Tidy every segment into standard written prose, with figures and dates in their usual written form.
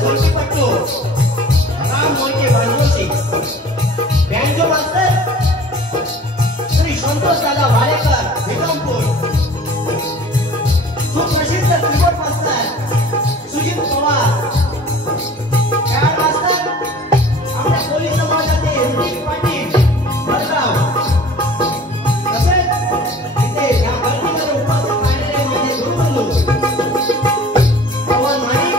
ढोलकीपट्टू Ram Mohite भांडवलशी, banjo मास्तर श्री संतोष दादा वाडेकर विक्रमपूर, सुप्रसिद्ध कीबोर्ड मास्तर सुजित पवार, बँड मास्तर आपल्या पोलीस समाजाचे हेनरी पाटील भरगाव, तसेच इथे या गर्दीमध्ये उपस्थित राहिलेले माझे गुरुबंधू पवन माळी,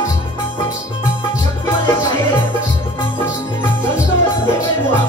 शक्तिवाले साहेब, संतोष देवेंद्र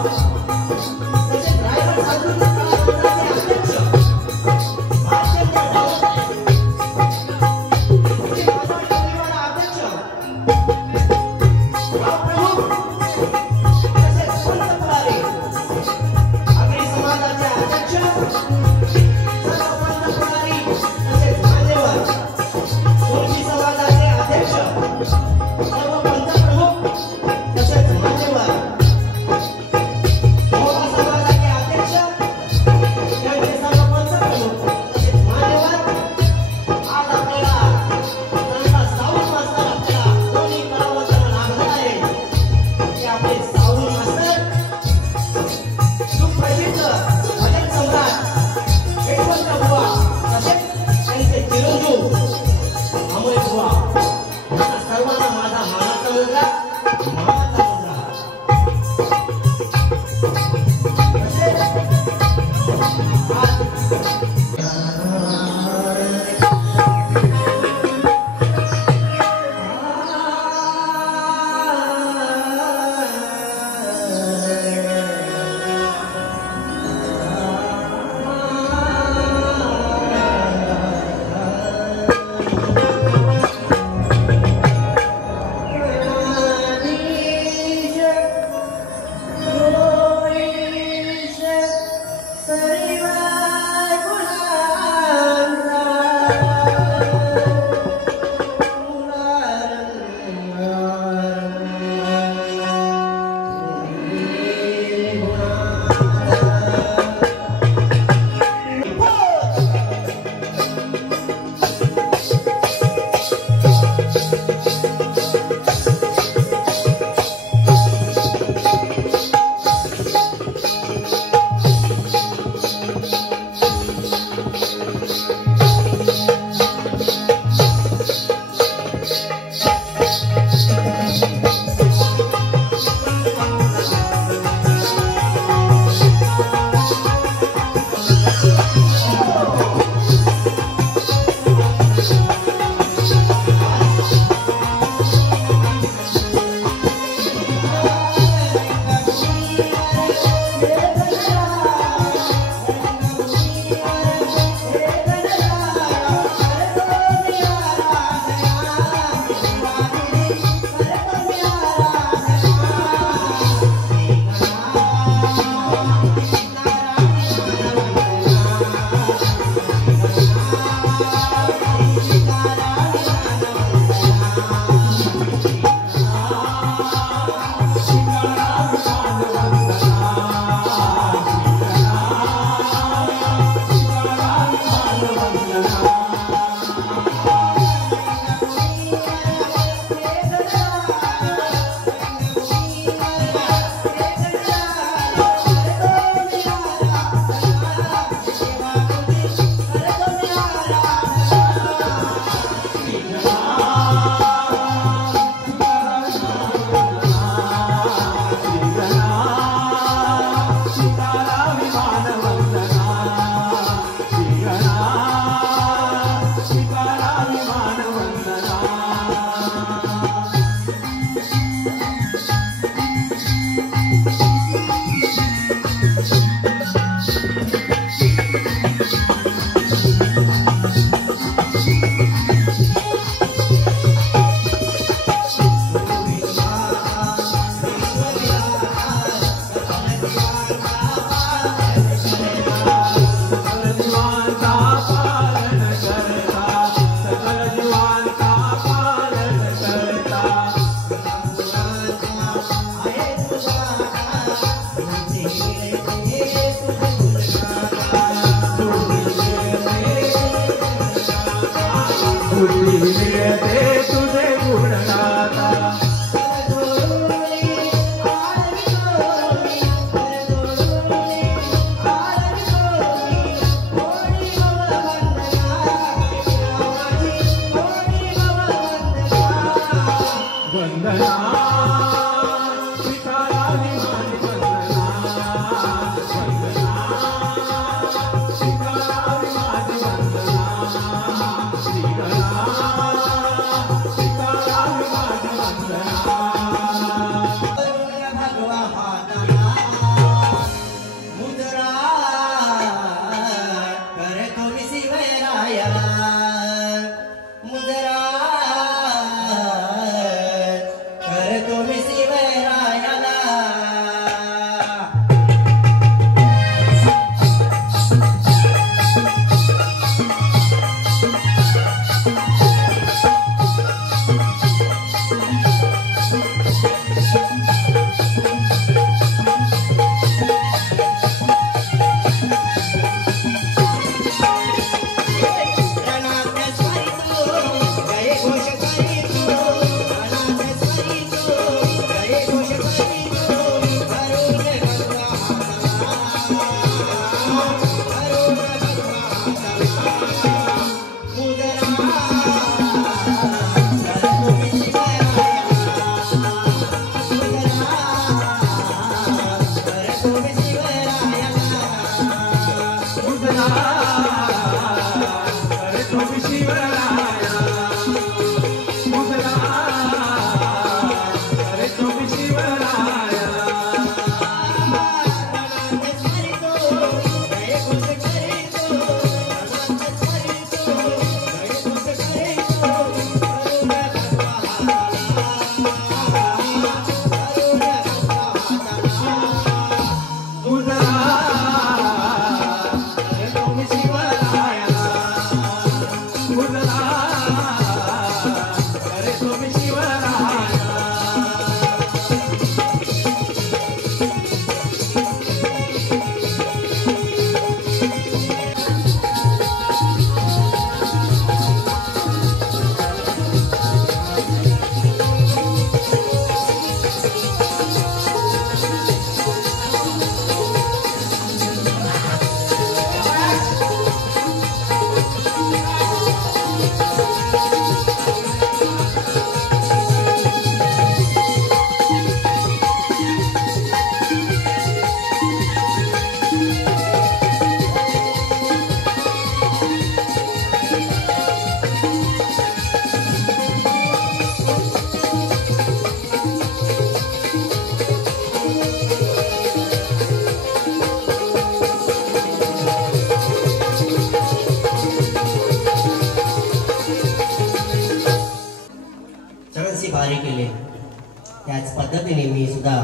त्याच पद्धतीने मी सुद्धा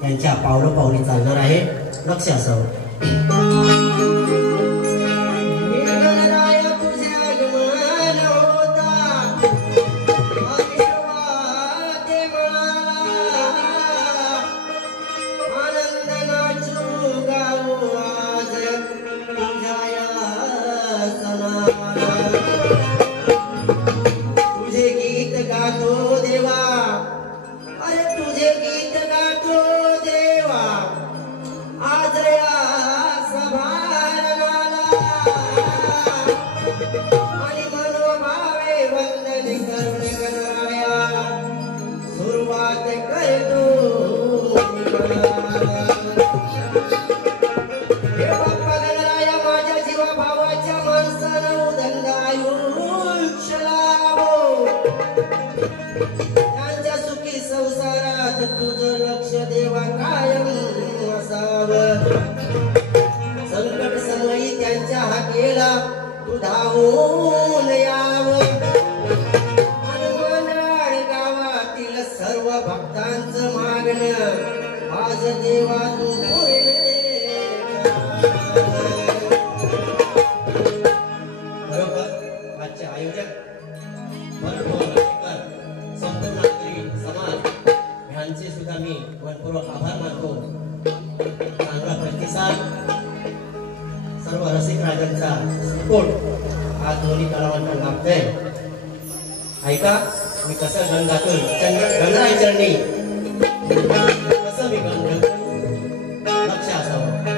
त्यांच्या पावलोपावली चालणार आहे. लक्ष असावं. ऐका मी कसं गण गातो गणराय चरणी कसं मी गण गातो लक्ष असावं.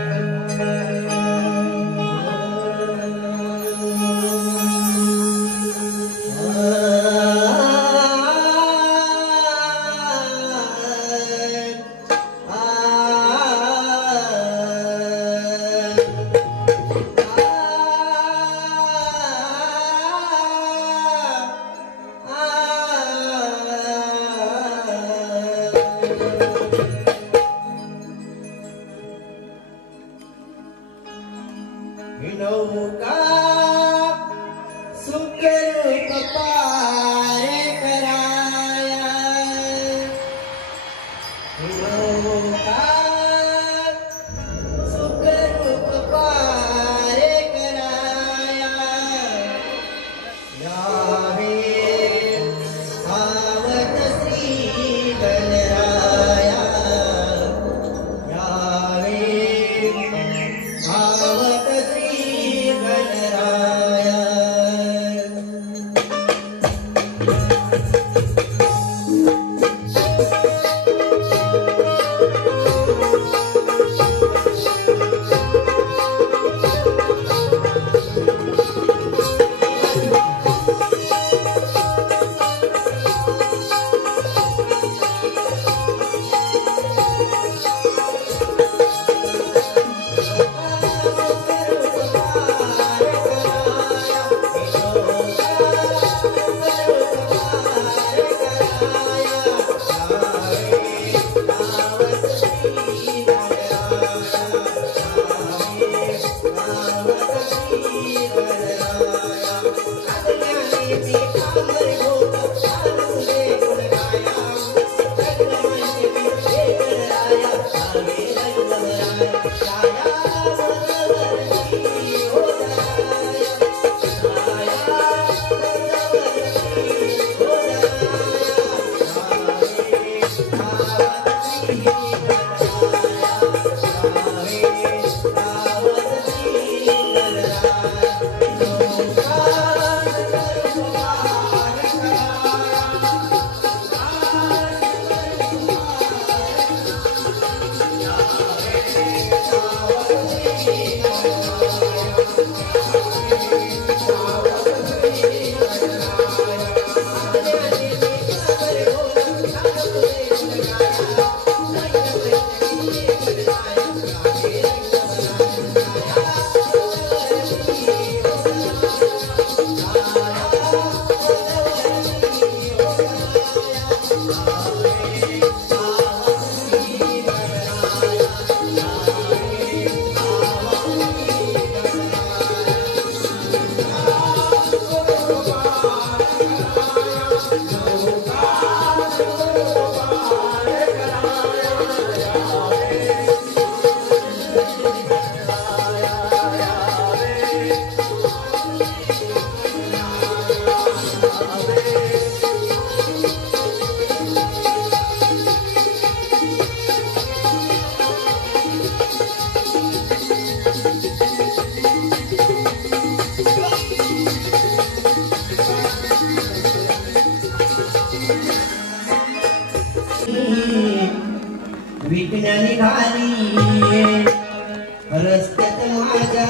विकण्या निघाली रस्त्यात माझ्या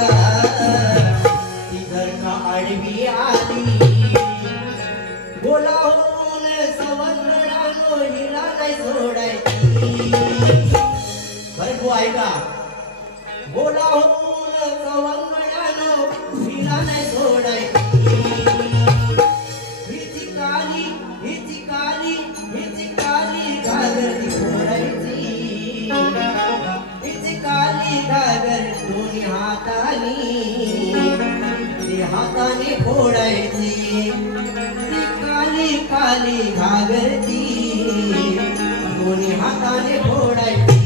ती जर का आडवी आली बोलावून सवंगडानो हिला नाही सोडायची बरं ऐका बोलावून सवंगडानो हिला नाही सोडायची हिची काली घागर फोडायची हिची काली घागर दोन्ही हाताने फोडायची ती काली काली घागर ती दोन्ही हाताने फोडायची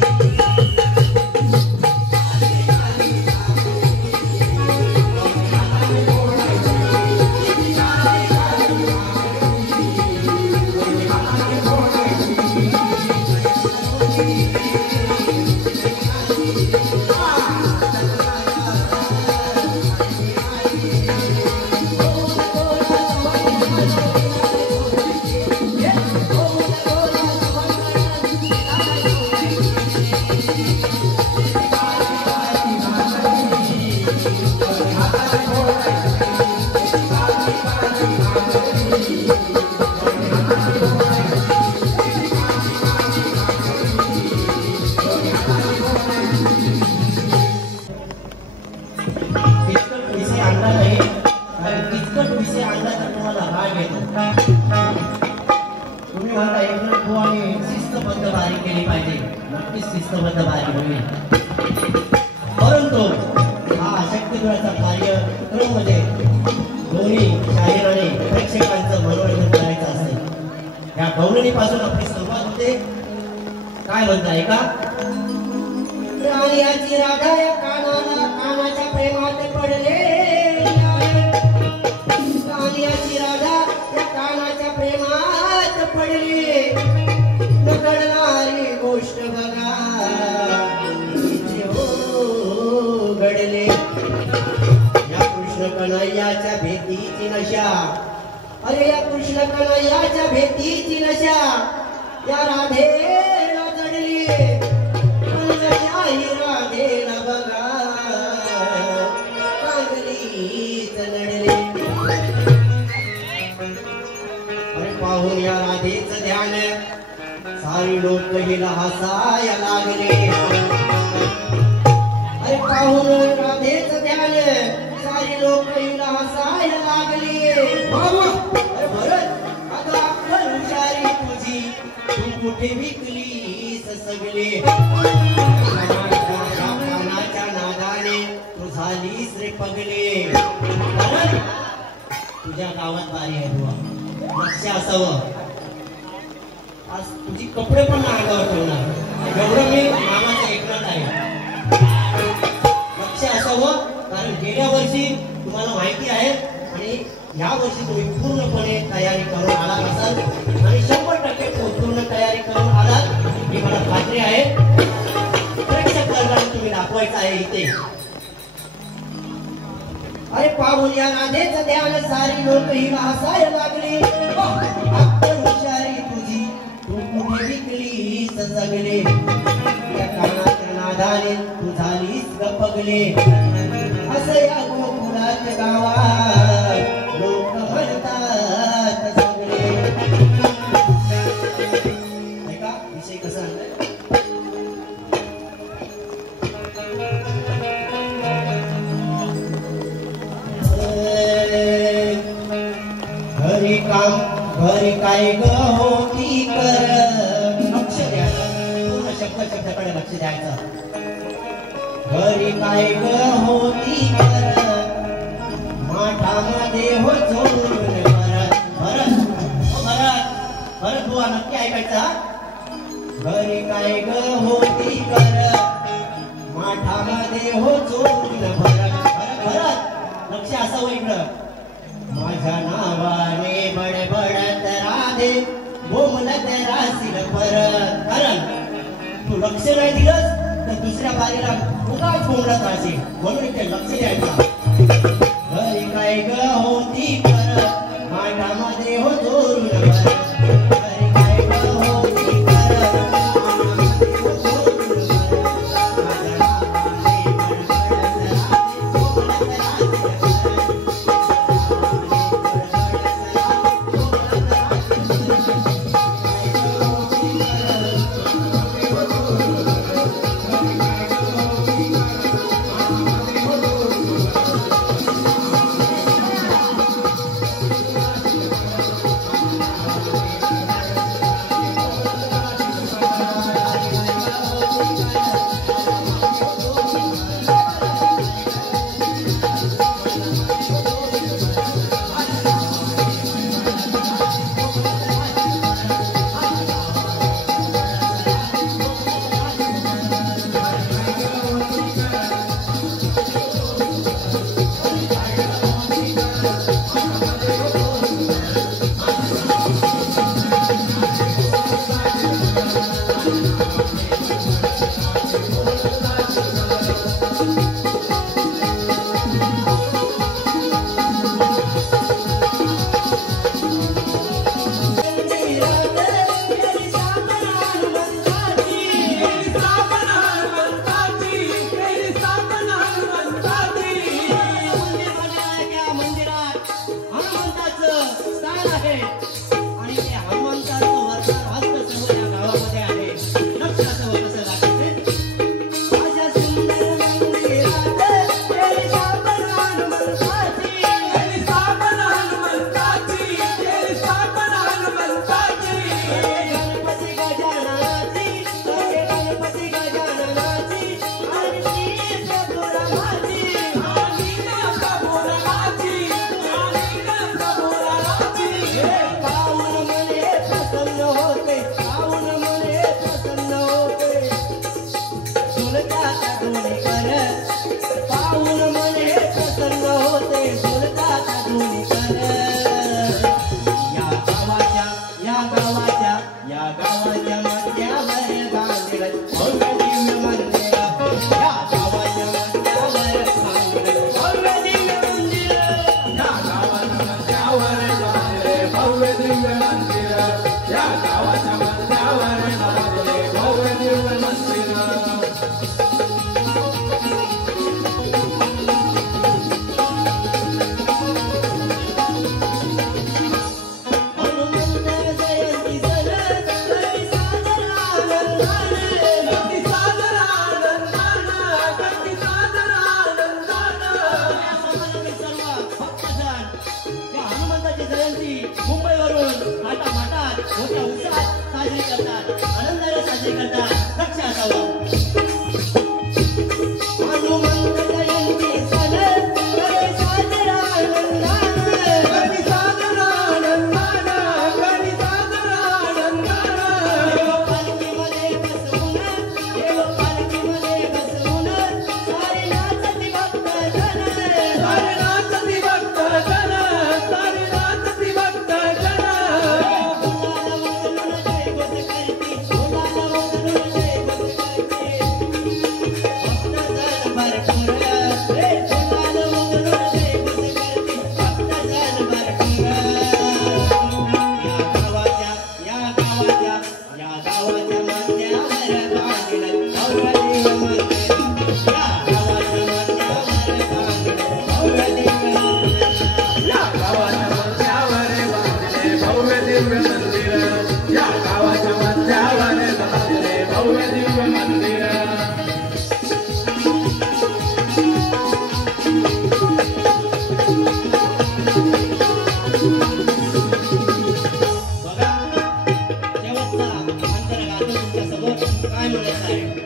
परंतु हा शक्तिगुणाचा कार्यक्रम मध्ये दोन्ही शाहीराने प्रेक्षकांचं मनोरंजन करायचं असेल या गवळणीपासून आपली सुरुवात होते काय म्हणताय का राणीची राधा या कानाच्या प्रेमात पडले राणीची राधा या कानाच्या प्रेमात पडले न कळणारी गोष्ट बघा घडले या कृष्ण कन्हैयाच्या भेटीची नशा अरे या कृष्ण कन्हैयाच्या भेटीची नशा या राधेला जडली राधेला बघा चांगलीच लढले अरे पाहून या राधेचं ध्यान सारी लोक हिला हसाया लागले अरे पाहून राधेचं ध्यान सारी लोक हिला हसायला लागली अरे भरत आता अक्कल हुशारी तुझी तू कुठे विकलीस सगळे कानाच्या नादाने तू झालीस रे पगले भरत तुझ्या गावात बारी आहे बुवा लक्ष असावं आज तुझी कपडे पण अंगावर ठेवणार एवढं मी मामाचं ऐकणार आहे लक्ष असावं कारण गेल्या वर्षी तुम्हाला माहिती आहे आणि या वर्षी तुम्ही पूर्णपणे तयारी करून आला असाल आणि 100% पूर्ण तयारी करून आलात ही मला खात्री आहे प्रेक्षक वर्गाला तुम्ही दाखवायचं आहे इथे अरे पाहून या राधेचं ध्यान सारी लोक हिला हसायला लागली अक्कल हुशारी तुझी तू कुठे विकली सगळे या कानाच्या नादाने तू झालीस गपगले असं या गोकुळात गावात लोक म्हणतात सगळे ऐका विषय कसा आणलाय घरी काय ग होती कर लक्ष द्यायचं पूर्ण शब्दाकडे लक्ष द्यायचं घरी काय ग होती कर माठामध्ये हो चोरून भरत भरत भरत परत बुवा नक्की ऐकायचा. घरी काय ग होती कर माठामध्ये हो चोरून भरत भरत लक्ष असावं इकडं. माझ्या नावाने बडबडत राधे बोमलत रासील परत. कारण तू लक्ष नाही दिलंस तर दुसऱ्या बारीला उगाच बोमलत राहशील, म्हणून इथे लक्ष द्यायचं. घरी काय ग होती कर माठामध्ये हो चोरून भरत. घरी काय ग होती कर माठामध्ये हो चोरून भरत. माझ्या नावाने बडबडत राधे बोमलत रासील परत. काय म्हणायचं आहे